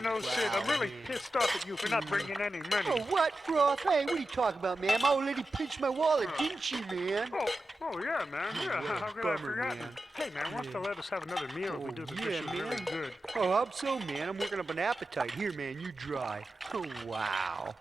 You know, Sid, I'm really pissed off at you for not bringing any money. Oh, what, Froth? Hey, what are you talking about, man? My old lady pinched my wallet, didn't she, man? Oh, yeah, man. Yeah, how could I forget? Man. Hey, man, why don't you let us have another meal if we do the dishes really good? Oh, how so, man? I'm working up an appetite. Here, man, you dry. Oh, wow.